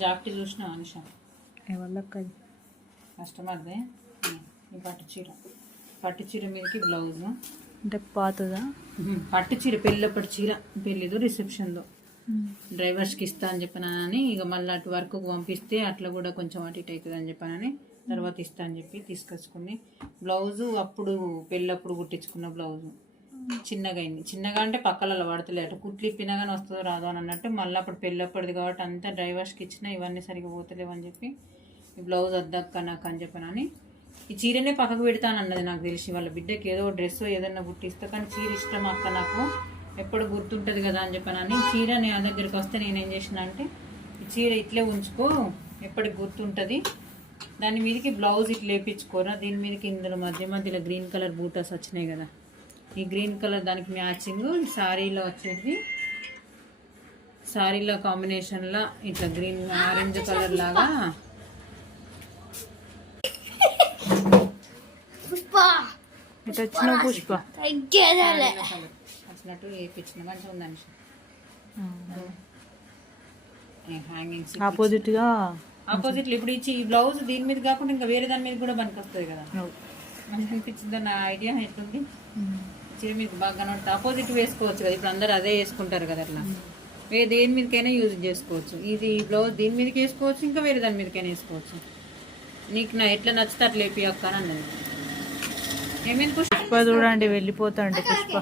Jacket చూసిన అనుష ఎవళ్ళక్కది కస్టమర్దే? ఈ పట్టు చీర. పట్టు చీర మీదకి బ్లౌజ్. అంటే పాతదా? పట్టు చీర పెళ్ళప్పటి చీర. పెళ్ళిదో రిసెప్షన్దో. డ్రైవర్స్కి ఇస్తా అని చెప్పానని ఇక మళ్ళీ అటు వరకు పంపిస్తే అట్లా కూడా కొంచెం అటు ఇటు అవుతుంది అని చెప్పానని తర్వాత ఇస్తా అని చెప్పి తీసుకొచ్చుకుని. బ్లౌజు అప్పుడు పెళ్ళప్పుడు కుట్టించుకున్న బ్లౌజు. చిన్నగా అయింది. చిన్నగా అంటే పక్కలలో పడతలేదు కుట్లు ఇప్పినా కానీ వస్తుందో రాదో అని అన్నట్టు మళ్ళీ అప్పుడు పెళ్ళప్పటిది కాబట్టి అంతా డ్రైవర్స్కి ఇచ్చిన ఇవన్నీ సరిగ్గా పోతలేవు అని చెప్పి ఈ బ్లౌజ్ వద్దక్క నాకు అని. చెప్పానని ఈ చీరనే పక్కకు పెడతానన్నది నాకు తెలిసి. వాళ్ళ బిడ్డకి ఏదో డ్రెస్ ఏదన్నా కుట్టిస్తా కానీ చీర ఇష్టం అక్క నాకు. ఎప్పుడు గుర్తుంటుంది కదా అని చెప్పానని చీర నా దగ్గరికి వస్తే నేనేం చేసిన అంటే ఈ చీర ఇట్లే ఉంచుకో ఎప్పటికి గుర్తుంటుంది. దాని మీదకి బ్లౌజ్ ఇట్లా వేపించుకోరా. దీని మీదకి ఇందులో మధ్య మధ్యలో గ్రీన్ కలర్ బూటాస్ వచ్చినాయి కదా. ఈ గ్రీన్ కలర్ దానికి మ్యాచింగ్ శారీలో వచ్చేది. శారీలో కాంబినేషన్లో ఇట్లా గ్రీన్ ఆరెంజ్ కలర్ లాగా. ఇటు వచ్చిన పుష్ప. వచ్చినట్టు వేయించిన. మంచిగా ఉందని హ్యాంగింగ్స్ ఆపోజిట్గా ఆపోజిట్ ఇప్పుడు ఇచ్చి ఈ బ్లౌజ్ దీని మీద కాకుండా ఇంకా వేరే దాని మీద కూడా పనికి వస్తుంది కదా. మనకి అనిపించింది నా ఐడియా ఎట్లుంది? చీర మీకు బాగా కనబడుతుంది ఆపోజిట్ వేసుకోవచ్చు కదా. ఇప్పుడు అందరు అదే వేసుకుంటారు కదా అట్లా. వేరే దేని మీదకైనా యూజ్ చేసుకోవచ్చు. ఇది బ్లౌజ్ దీని మీదకి వేసుకోవచ్చు ఇంకా వేరే దాని మీదకైనా వేసుకోవచ్చు. నీకు నా ఎట్లా నచ్చితే అట్లా వేపి అక్క అని అన్నది. ఏమైంది పుష్ప పుష్ప చూడండి వెళ్ళిపోతాండి పుష్ప.